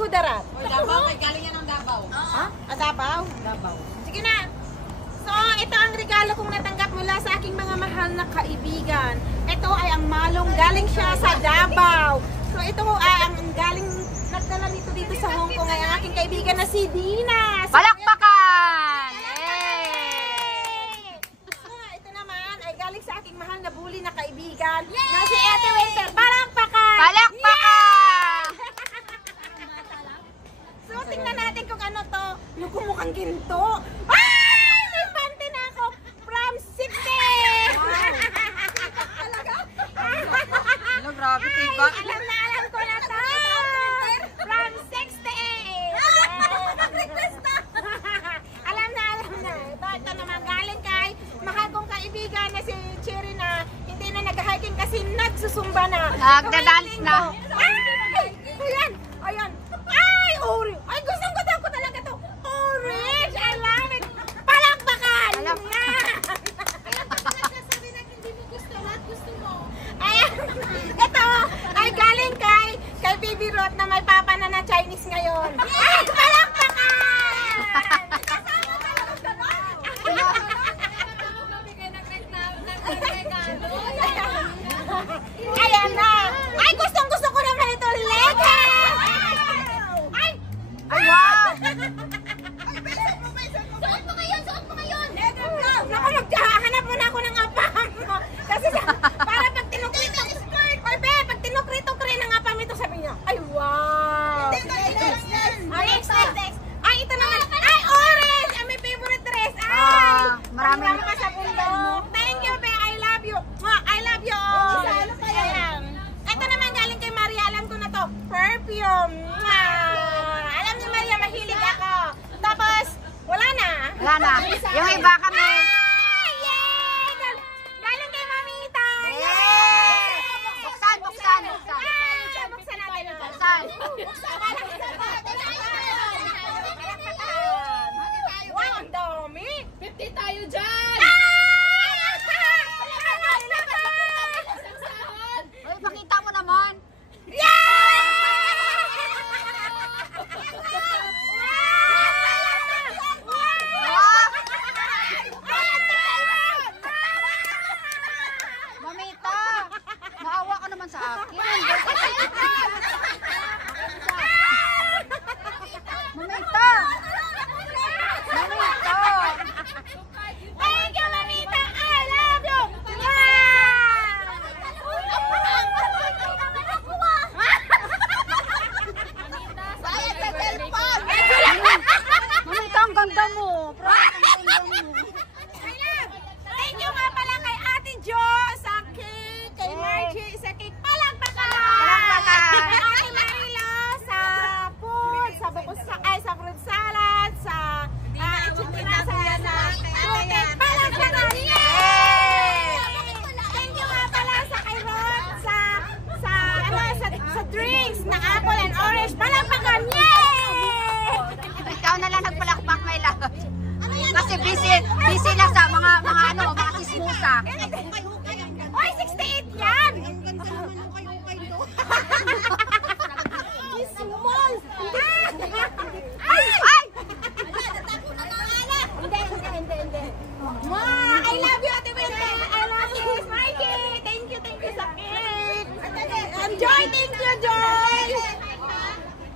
Kudarat. Oy, Davao, kay galing yan ng Davao. Ha? Davao? Davao. Sige na. So, ito ang regalo kong natanggap mula sa aking mga mahal na kaibigan. Ito ay ang malong, galing siya sa Davao. So, ito ay ang galing, nagdala nito dito sa Hong Kong ay ang aking kaibigan na si Dina. So, Palakpakan! so, ito naman ay galing sa aking mahal na bully na kaibigan na si Ate Winter. Palakpakan! Palakpakan! So, tingnan natin kung ano to. Mukhang ginto. Ay! May pante na ako from 60! Talaga? Hello, grabe, tiba. Alam ko na to! From 60! Alam na. Ito naman galing kay mahal kong kaibigan na si Cherry na hindi na nag-hiking kasi nagsusumba na. Nagda-dance na. Ay! Ayan! Ayan! Ay! Orange! Ay! Gustong ko talaga to! Orange! I love it! Palakpakan! Sabi na hindi mo gusto, lahat gusto mo. Ayan! Ito ay galing kay Baby Rot na may papa na Chinese ngayon. Ay! Palakpakan! Kasama talaga sa Ayan na! Ay! Gustong-gusto ko naman ito! Lego! Ay! Ay, wow! Suot mo ngayon! Naku, maghahanap muna ako ng apam mo. Kasi para pag tinukrito, pag tinukrito ko rin ang apam ito, sabi niya, ay wow! Next. Ay, ito naman. Ay, orange! Ang may favorite dress. Ay! Marami. Pagmamahal ka sa bundok. Thank you, Be. I love you. I love you all. Ayan. Ito naman galing kay Maria. Alam ko na to. Perfume. Alam niyo, Maria, mahilig ako. Tapos, wala na. Wala na. Yung iba kami. Ay! Yay! Galing kay Mamita. Yay! Buksan. Ay! Buksan natin. Buksan. Wow, ang dami. 50 tayo dyan! Uy, pakita mo naman. Mamita, maawa ka naman sa akin. Mamita! Thank you, Mamita. I love you. Bayad sa cellphone. Mamita, ang ganda mo. Promise, ang ganda mo. Thank you nga pala kay Ate Jo sa cake, kay Margie sa cake. Palakpakan! Palakpakan! Kay Ate Marilo sa food, sa sa fruit salad, sa chipinasa, sa fruit. Palakpakan! Yay! Thank you nga pala sa kay Rod sa drinks na apple and orange. Palakpakan! Yay! Ikaw na lang nagpalakpak, my love. Kasi busy lang sa mga sismusa. Oy, 68 yan! Small! Ay! Ay! Hindi. I love you, Ate Winter! I love you, Mikey! Thank you sa cake! And Joy, thank you, Joy!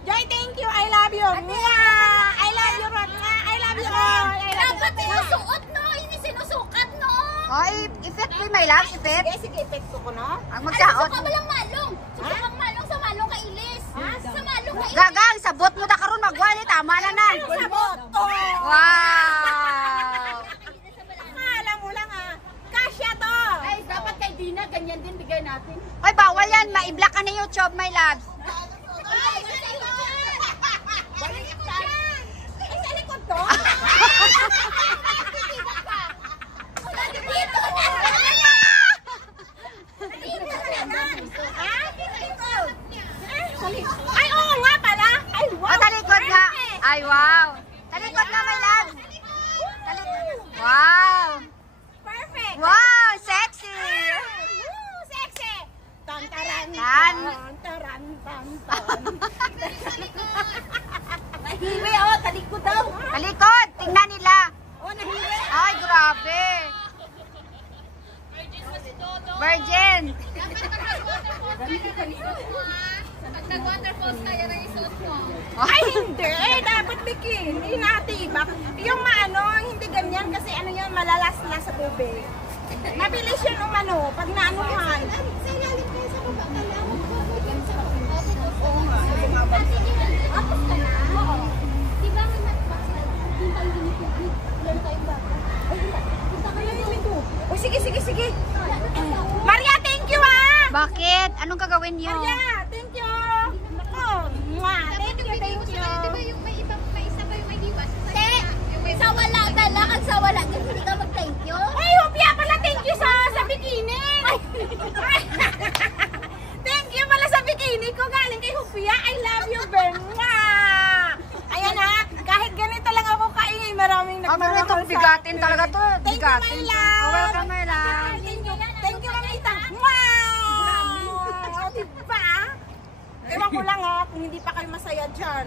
Joy, thank you! I love you! I love you, Rod! I love you all! Dapat sinusuot, no? Hindi sinusukat, no? Ay, ifit ko, my love, ifit. Sige, ipit ko no? Ang Ay, magsaot. suka mo lang malong. Suka kang malong sa malong kailis. Sa malong kailis. Gagang, sabot mo na karon magwali, tama na na. Sabot! Oh! Wow! Alam mo lang kasya to! Ay, dapat kay Dina, ganyan din bigay natin. Ay, bawal yan. Ma-i-block ka na YouTube, my loves. Ay, sa likod to? Dito na! Ay, oo nga pala! Ay, wow! O, talikod nga. Ay, wow. Talikod nga, my loves. Talikod. Wow! Perfect! Wow, sexy! Woo, sexy! Tan taran Tan. tan taran tan tan. isuot mo ah. Pag nag-waterfalls tayo na isuot mo. Ay, hindi. Dapat bikini. Natibak. Yung maano, hindi ganyan kasi ano yun, malalaslas sa tubig. Mabilis yun umano, pag naanuhan. Sa ilalim kayo sa baba. Kalawag ko. Tapos ka na? Oo. Di ba may matbak sila? Di ba yung hinipigit? Meron tayong baka? Ay, punta kayo dito. O sige, sige, sige. Maria, thank you ah! Bakit? Anong gagawin niyo? Maria, thank you! Nako, mwah, thank you, thank you. Di ba yung may isa pa yung may hiwas? Sa wala talaga, sa wala. Hindi ka mag-thank you? Ay, Hopia pala, thank you sa bikini! Thank you pala sa bikini ko, galing kay Hopia. I love you, Benga! Ayan ha, kahit ganito lang ako kaingay, maraming Pero nagmamahal itong bigatin talaga to. Thank you, my Bigatin. love! Oh, welcome, my love. Thank you, mamita! Wow! Diba? Ewan ko lang ha, kung hindi pa kayo masaya dyan,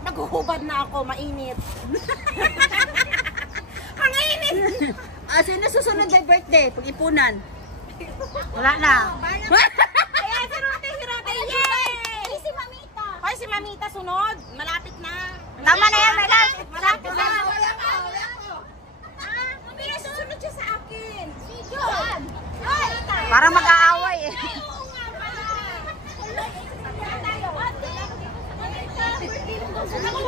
naghuhubad na ako, mainit. Ang init! Sino susunod na birthday? Pag-ipunan. Wala na. Kaya si Rote, yay! Si Mamita. Hoy, si Mamita sunod, malapit na. Tama na yan, my love. Malapit na. Wala ka. Ah, pero susunod siya sa akin. Si John. Ay! Parang mag-aaway eh. Oo nga pala. Tayo. Ate. Birthday mo daw.